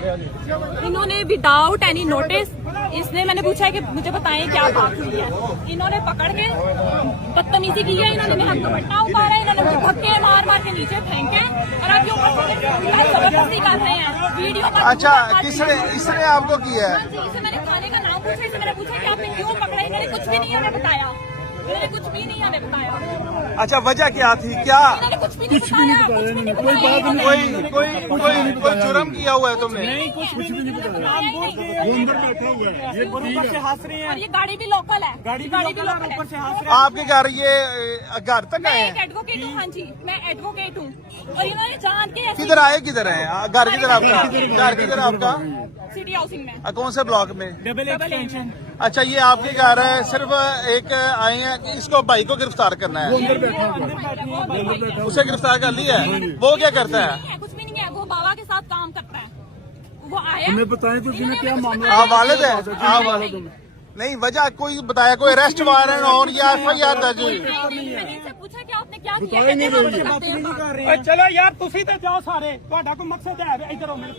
इन्होंने without any notice, इसने मैंने पूछा है कि मुझे बताएं क्या बात हुई है, इन्होंने पकड़ के बदतमीजी की है, इन्होंने मेरा दुपट्टा उतारा, इन्होंने मुझे धक्के मार मार के नीचे फेंके और अब जो जबरदस्ती कर रहे हैं वीडियो। अच्छा, किसने इसने आपको किया है? इसे मैंने खाने का नाम पूछा, इसे मैंने पूछा कि आपने क्यों पकड़ा, इन्होंने कुछ भी नहीं हमें बताया, मैंने कुछ भी नहीं हमें बताया। अच्छा, वजह क्या थी? क्या कुछ भी नहीं बताया, कोई जुर्म किया हुआ है तुमने? नहीं, कुछ भी नहीं बताया। वो अंदर बैठा हुआ है, ये ऊपर से हंस रहे हैं और ये गाड़ी भी लोकल है, गाड़ी भी लोकल है, ऊपर से हंस रहे हैं। आपके घर ये घर तक मैं आए एक हैं? एडवोकेट हूँ। हाँ जी, मैं एडवोकेट हूँ और इन्होंने जान के किधर आए? किधर है घर? किधर आपका घर? किधर आपका? सिटी हाउसिंग में। कौन से ब्लॉक में? Double extension. अच्छा, ये आपके घर है, सिर्फ एक आए हैं कि इसको भाई को गिरफ्तार करना है। उसे गिरफ्तार कर लिया है? वो क्या करता है? कुछ भी नहीं है, वो बाबा के साथ काम करता है। वो आया, तुम्हें बताएं तो तुम्हें क्या मामला? आप वालिद है? आप वालिद नहीं, वजह कोई बताया? कोई अरेस्ट वारंट और या FIR दर्ज हुई? मैंने इनसे पूछा कि आपने क्या किया, बताया नहीं कहते रही है। हैं, बातें नहीं कर रहे हैं। चलो यार, ਤੁਸੀਂ ਤੇ ਜਾਓ ਸਾਰੇ, ਤੁਹਾਡਾ ਕੋਈ ਮਕਸਦ ਹੈ ਇਧਰੋਂ ਮੇਰੇ